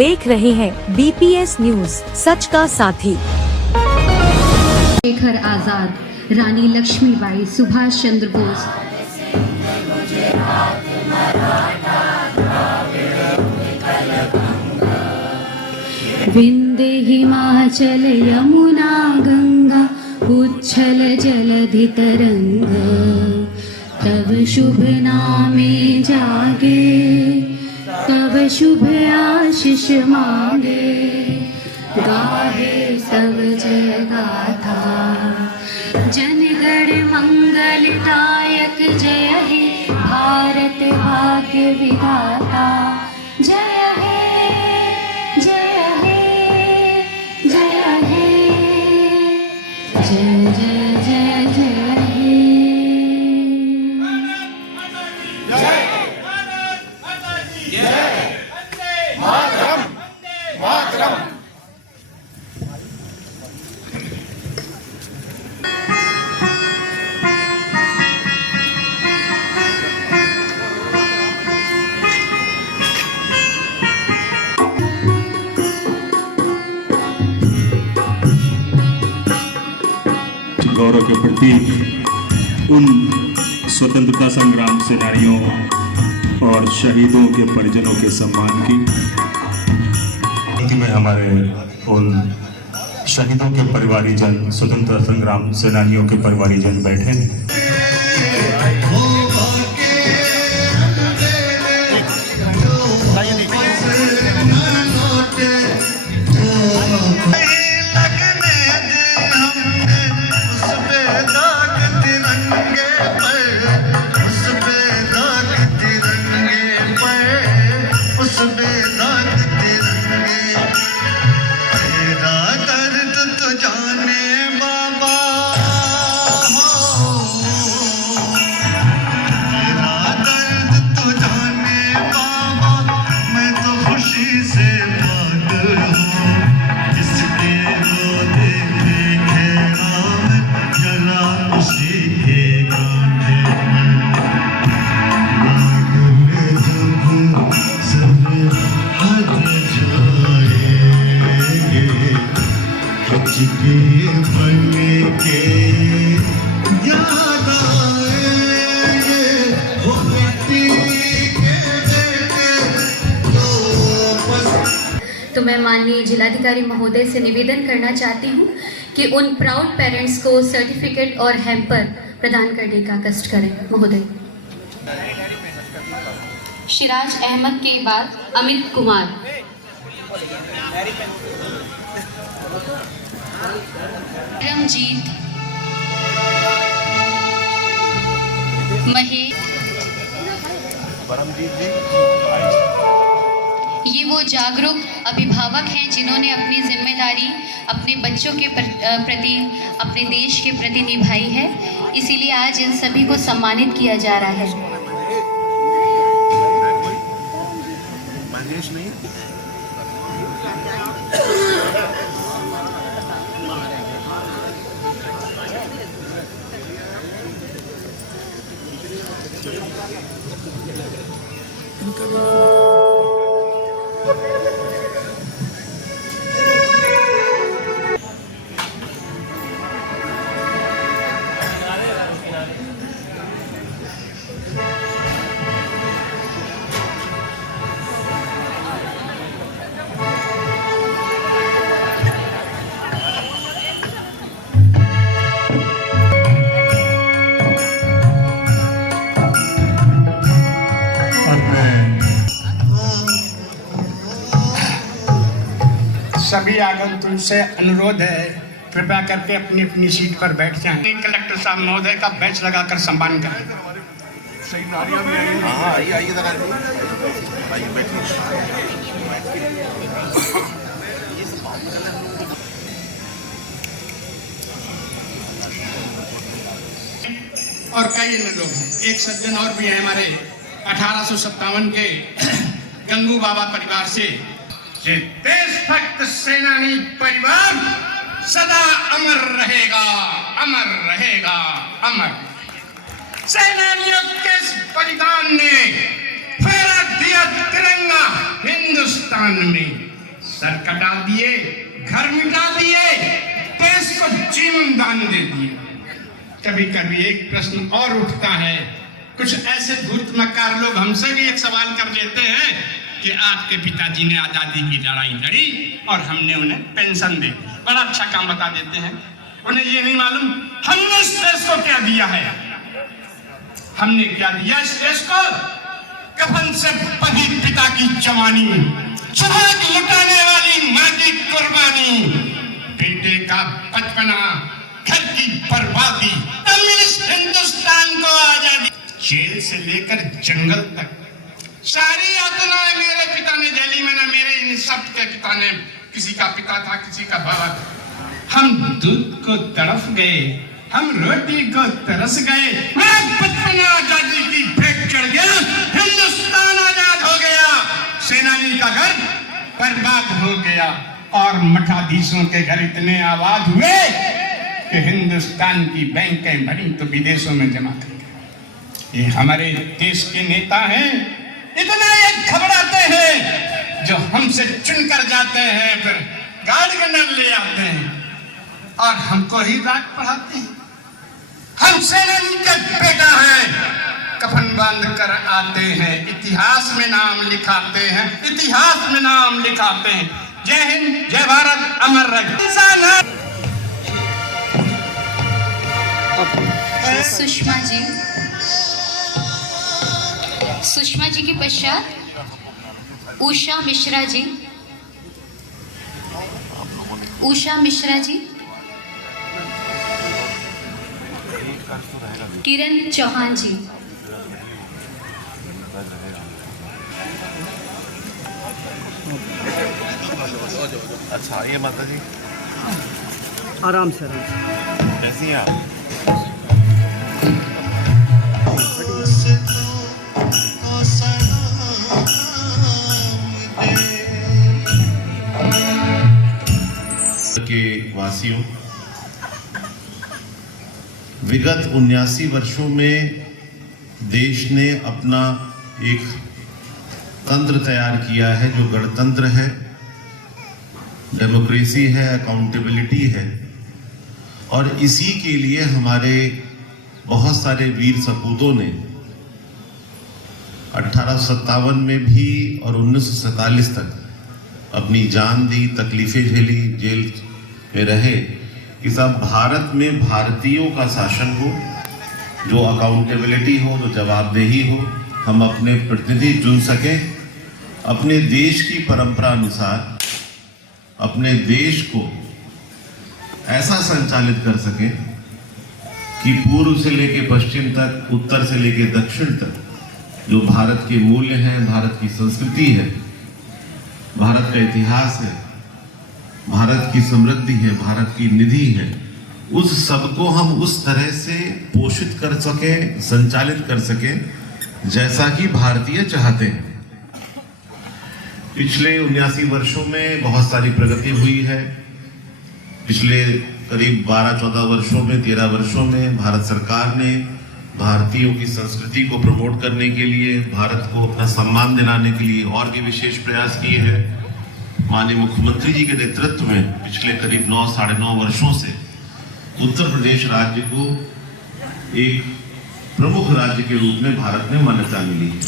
देख रहे हैं BPS न्यूज, सच का साथी। शेखर आजाद, रानी लक्ष्मीबाई, सुभाष चंद्र बोस। विंध्य हिमाचल यमुना गंगा उच्छल जलधि तरंग, तव शुभ नामे जागे, तव शुभ आशीष मांगे, गाहे सब जय गाथा। जनगण मंगलदायक जय हे, भारत भाग्य विधाता। जय हे, जय हे, जय हे, जय जय जय जय हे। गौरव के प्रतीक उन स्वतंत्रता संग्राम सेनानियों और शहीदों के परिजनों के सम्मान की में हमारे उन शहीदों के परिवारीजन, स्वतंत्रता संग्राम सेनानियों के परिवारीजन बैठे हैं। तो मैं माननीय जिलाधिकारी महोदय से निवेदन करना चाहती हूँ कि उन प्राउड पेरेंट्स को सर्टिफिकेट और हैम्पर प्रदान करने का कष्ट करें महोदय। शिराज अहमद के बाद अमित कुमार। रमजीत, महेश। ये वो जागरूक अभिभावक हैं जिन्होंने अपनी जिम्मेदारी अपने बच्चों के प्रति, अपने देश के प्रति निभाई है, इसीलिए आज इन सभी को सम्मानित किया जा रहा है। सभी आगंतुक से अनुरोध है, कृपया करके अपनी अपनी सीट पर बैठ जाएं। कलेक्टर साहब महोदय का बैच लगाकर सम्मान करें। और कई अन्य लोग हैं, एक सज्जन और भी हैं हमारे 1857 के गंगू बाबा परिवार से। ये देशभक्त सेनानी परिवार सदा अमर रहेगा, अमर रहेगा, अमर। सेनानियों के बलिदान ने फहरा दिया तिरंगा हिंदुस्तान में। सर कटा दिए, घर मिटा दिए, देश को जीवन दान दे दिए। कभी कभी एक प्रश्न और उठता है, कुछ ऐसे धूर्त मक्कार लोग हमसे भी एक सवाल कर देते हैं कि आपके पिताजी ने आजादी की लड़ाई लड़ी और हमने उन्हें पेंशन दे दी। बड़ा अच्छा काम बता देते हैं, उन्हें ये नहीं मालूम हमने इस देश को क्या दिया है। हमने क्या दिया इस देश को? कफन से पदी पिता की जवानी, सुहाग लुटाने वाली माँ की कुर्बानी, बेटे का बचपना, घर की बर्बादी, कम्युनिस्ट हिंदुस्तान को आजादी। जेल से लेकर जंगल तक सारी यातनाएं मेरे पिता ने झेली। मैंने मेरे इन सब के पिता ने, किसी का पिता था, किसी का बाबा था। हम दूध को तड़फ गए, हम रोटी को तरस गए। मेरा बचपन आजादी की ब्रेक चढ़ गया, हिंदुस्तान आजाद हो गया, सेनानी का घर बर्बाद हो गया और मठाधीशों के घर इतने आबाद हुए कि हिंदुस्तान की बैंकें भरी तो विदेशों में जमा कर गए। ये हमारे देश के नेता हैं, इतना ये घबराते हैं, जो हमसे चुनकर जाते हैं फिर गार्ड गनर ले आते हैं और हमको ही राग पढ़ाते हैं। हम सेनानी के बेटा हैं, कफन बांध कर आते हैं, इतिहास में नाम लिखाते हैं, इतिहास में नाम लिखाते हैं। जय हिंद, जय भारत, अमर रहे। सुषमा जी के पश्चात उषा मिश्रा जी, उषा मिश्रा जी, किरण चौहान जी, अच्छा ये माता जी आराम से कैसी हैं आप? के वासियों, विगत 79 वर्षों में देश ने अपना एक तंत्र तैयार किया है जो गणतंत्र है, डेमोक्रेसी है, अकाउंटेबिलिटी है। और इसी के लिए हमारे बहुत सारे वीर सपूतों ने 1857 में भी और 1947 तक अपनी जान दी, तकलीफें झेली, जेल में रहे कि सब भारत में भारतीयों का शासन हो, जो अकाउंटेबिलिटी हो, जो जवाबदेही हो, हम अपने प्रतिनिधि चुन सकें, अपने देश की परंपरा अनुसार अपने देश को ऐसा संचालित कर सकें कि पूर्व से लेकर पश्चिम तक, उत्तर से लेकर दक्षिण तक जो भारत के मूल्य हैं, भारत की संस्कृति है, भारत का इतिहास है, भारत की समृद्धि है, भारत की निधि है, उस सबको हम उस तरह से पोषित कर सकें, संचालित कर सकें जैसा कि भारतीय चाहते हैं। पिछले 79 वर्षों में बहुत सारी प्रगति हुई है। पिछले करीब 12-14 वर्षों में, 13 वर्षों में भारत सरकार ने भारतीयों की संस्कृति को प्रमोट करने के लिए, भारत को अपना सम्मान दिलाने के लिए और भी विशेष प्रयास किए हैं। माननीय मुख्यमंत्री जी के नेतृत्व में पिछले करीब 9-9.5 वर्षों से उत्तर प्रदेश राज्य को एक प्रमुख राज्य के रूप में भारत में मान्यता मिली है।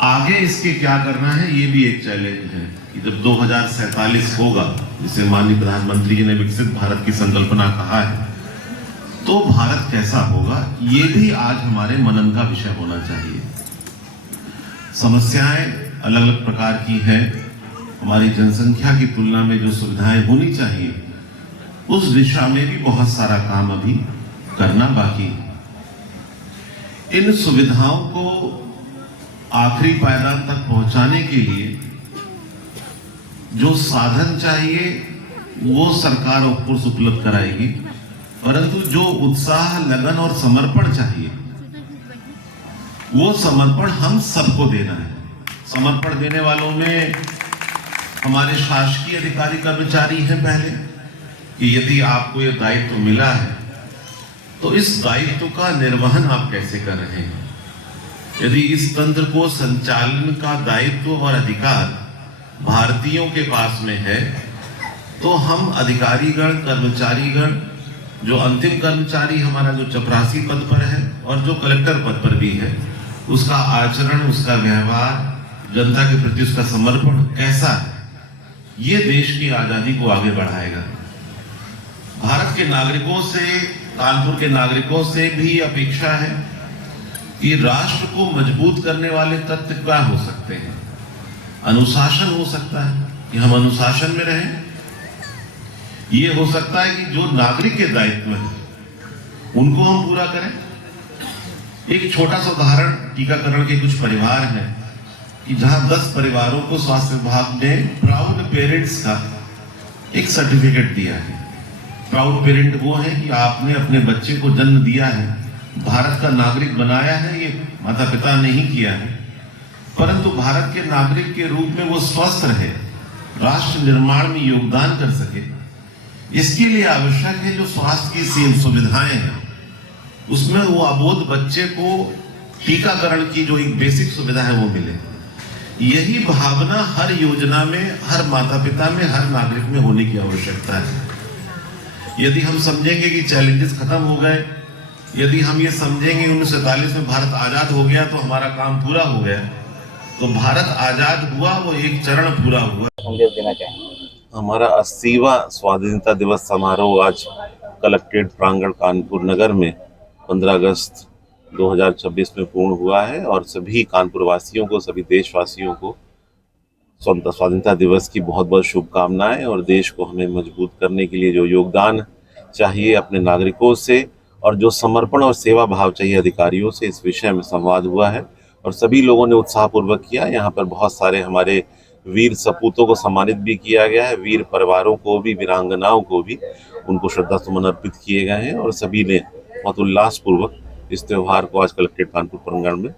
आगे इसके क्या करना है, ये भी एक चैलेंज है कि जब 2047 होगा, जिसे माननीय प्रधानमंत्री जी ने विकसित भारत की संकल्पना कहा है, तो भारत कैसा होगा, ये भी आज हमारे मनन का विषय होना चाहिए। समस्याएं अलग अलग प्रकार की हैं। हमारी जनसंख्या की तुलना में जो सुविधाएं होनी चाहिए, उस दिशा में भी बहुत सारा काम अभी करना बाकी है। इन सुविधाओं को आखिरी पायदान तक पहुंचाने के लिए जो साधन चाहिए वो सरकार ऑफकोर्स उपलब्ध कराएगी, परंतु जो उत्साह, लगन और समर्पण चाहिए, वो समर्पण हम सबको देना है। समर्पण देने वालों में हमारे शासकीय अधिकारी कर्मचारी हैं पहले, कि यदि आपको ये दायित्व मिला है तो इस दायित्व का निर्वहन आप कैसे कर रहे हैं। यदि इस तंत्र को संचालन का दायित्व और अधिकार भारतीयों के पास में है, तो हम अधिकारीगण, कर्मचारीगण, जो अंतिम कर्मचारी हमारा जो चपरासी पद पर है और जो कलेक्टर पद पर भी है, उसका आचरण, उसका व्यवहार, जनता के प्रति उसका समर्पण कैसा है, ये देश की आजादी को आगे बढ़ाएगा। भारत के नागरिकों से, कानपुर के नागरिकों से भी अपेक्षा है कि राष्ट्र को मजबूत करने वाले तत्व क्या हो सकते हैं। अनुशासन हो सकता है कि हम अनुशासन में रहें। ये हो सकता है कि जो नागरिक के दायित्व है उनको हम पूरा करें। एक छोटा सा उदाहरण, टीकाकरण के कुछ परिवार हैं कि जहां 10 परिवारों को स्वास्थ्य विभाग ने प्राउड पेरेंट्स का एक सर्टिफिकेट दिया है। प्राउड पेरेंट वो है कि आपने अपने बच्चे को जन्म दिया है, भारत का नागरिक बनाया है, ये माता पिता ने ही किया है, परंतु भारत के नागरिक के रूप में वो स्वस्थ रहे, राष्ट्र निर्माण में योगदान कर सके। इसके लिए आवश्यक है जो स्वास्थ्य की सुविधाएं हैं उसमें वो अबोध बच्चे को टीकाकरण की जो एक बेसिक सुविधा है वो मिले। यही भावना हर योजना में, हर माता पिता में, हर नागरिक में होने की आवश्यकता है। यदि हम समझेंगे कि चैलेंजेस खत्म हो गए, यदि हम ये समझेंगे 1947 में भारत आजाद हो गया तो हमारा काम पूरा हो गया, तो भारत आजाद हुआ, वो एक चरण पूरा हुआ। संदेश देना चाहेंगे? हमारा 80वां स्वाधीनता दिवस समारोह आज कलेक्ट्रेट प्रांगण कानपुर नगर में 15 अगस्त 2026 में पूर्ण हुआ है और सभी कानपुर वासियों को, सभी देशवासियों को स्वाधीनता दिवस की बहुत बहुत शुभकामनाएं। और देश को हमें मजबूत करने के लिए जो योगदान चाहिए अपने नागरिकों से और जो समर्पण और सेवा भाव चाहिए अधिकारियों से, इस विषय में संवाद हुआ है और सभी लोगों ने उत्साहपूर्वक किया। यहाँ पर बहुत सारे हमारे वीर सपूतों को सम्मानित भी किया गया है, वीर परिवारों को भी, वीरांगनाओं को भी, उनको श्रद्धा सुमन अर्पित किए गए हैं और सभी ने बहुत उल्लासपूर्वक इस त्यौहार को आज कलेक्ट्रेट कानपुर प्रांगण में